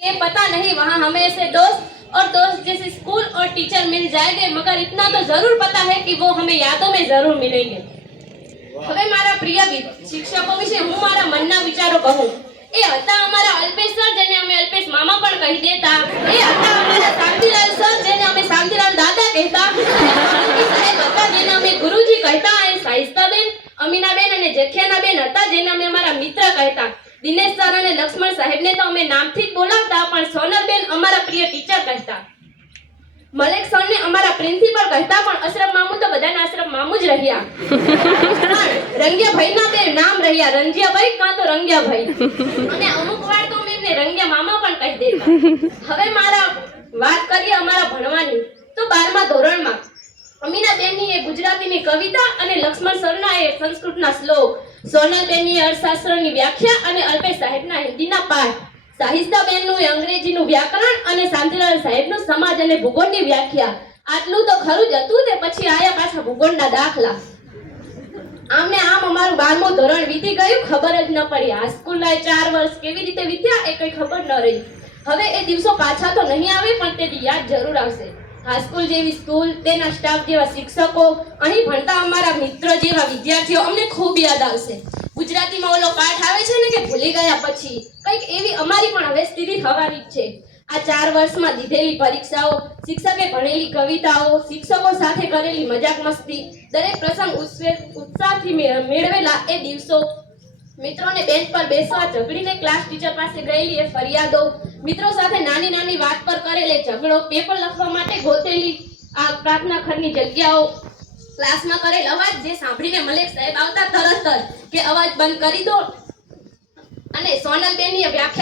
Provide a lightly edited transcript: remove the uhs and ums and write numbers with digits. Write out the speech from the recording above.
ये पता नहीं वहाँ हमें ऐसे दोस्त और दोस्त जैसे स्कूल और टीचर मिल जाएंगे, मगर इतना तो जरूर पता है कि वो हमें यादों में जरूर मिलेंगे। હવે મારા પ્રિય શિક્ષકો વિશે હું મારા મનના વિચારો કહું। એ હતા અમારા અલ્પેશ સર, જેને અમે અલ્પેશ મામા પણ કહી દેતા। એ હતા અમારા શાંતિલાલ સર, જેને અમે શાંતિલાલ દાદા કહેતા। સાહેબ હતા, જેને અમે ગુરુજી કહેતા। એ સાહિસ્તાબેન, અમીનાબેન અને જેઠિયાનાબેન હતા, જેને અમે અમારા મિત્ર કહેતા। દિનેશ સર અને લક્ષ્મણ સાહેબને તો અમે નામથી જ બોલાવતા, પણ સોનલબેન અમારા પ્રિય ટીચર કહેતા। મલેક સરને અમારા પ્રિન્સિપલ કહેતા, પણ અશરફ મામુ તો બધાના અશરફ મામુ જ રહ્યા। રંગ્યાભાઈના બે નામ રહ્યા, રંજિયાભાઈ કાં તો રંગ્યાભાઈ, અને અમુક વાર તો અમે એમને રંગ્યા મામા પણ કહી દેતા। હવે મારા વાત કરીએ અમારા ભણવાની, તો 12મા ધોરણમાં અમીનાબેનની એ ગુજરાતીની કવિતા અને લક્ષ્મણ સરના એ સંસ્કૃતના શ્લોક, સોનલબેનની અર્થશાસ્ત્રની વ્યાખ્યા અને અલ્પેશ સાહેબના હિન્દીના પાઠ, સાહિસ્તાબેનનું અંગ્રેજીનું વ્યાકરણ અને શાંતિલાલ સાહેબનું સમાજ અને ભૂગોળની વ્યાખ્યા। આટલું તો ખરું જ હતું, તે પછી આયા પાછા ભૂગોળના દાખલા। આમને આમ અમારું 12મું ધોરણ વીતી ગયું, ખબર જ ન પડી। આ સ્કૂલના 4 વર્ષ કેવી રીતે વીત્યા એ કંઈ ખબર ન રહી। હવે એ દિવસો પાછા તો નહીં આવે, પણ તેની યાદ જરૂર આવશે। હાઈસ્કૂલ જેવી સ્કૂલ, તેના સ્ટાફ જેવા શિક્ષકો, અહીં ભણતા અમારા મિત્ર જેવા વિદ્યાર્થીઓ અમને ખૂબ યાદ આવશે। ગુજરાતીમાં ઓલો પાઠ આવે છે ને કે ભૂલી ગયા પછી, કંઈક એવી અમારી પણ હવે સ્થિતિ થવાની જ છે। આ 4 વર્ષમાં દીધેલી પરીક્ષાઓ, શિક્ષકે ભણેલી કવિતાઓ, શિક્ષકો સાથે કરેલી મજાક મસ્તી, દરેક પ્રસંગ ઉત્સાહથી મેળવેલા એ દિવસો, મિત્રોને બેન્ચ પર બેસવા ઝઘડીને ક્લાસ ટીચર પાસે ગયેલી એ ફરિયાદો, મિત્રો સાથે નાની નાની વાત પર કરેલે ઝઘડો, પેપર લખવા માટે ગોતેલી આ પ્રાર્થના ખંડની જગ્યાઓ, ક્લાસમાં કરેલ અવાજ જે સાંભળીને મલેક સાહેબ આવતા તરત જ કે અવાજ બંધ કરી દો, અને સોનલબેનની વ્યાખ્યા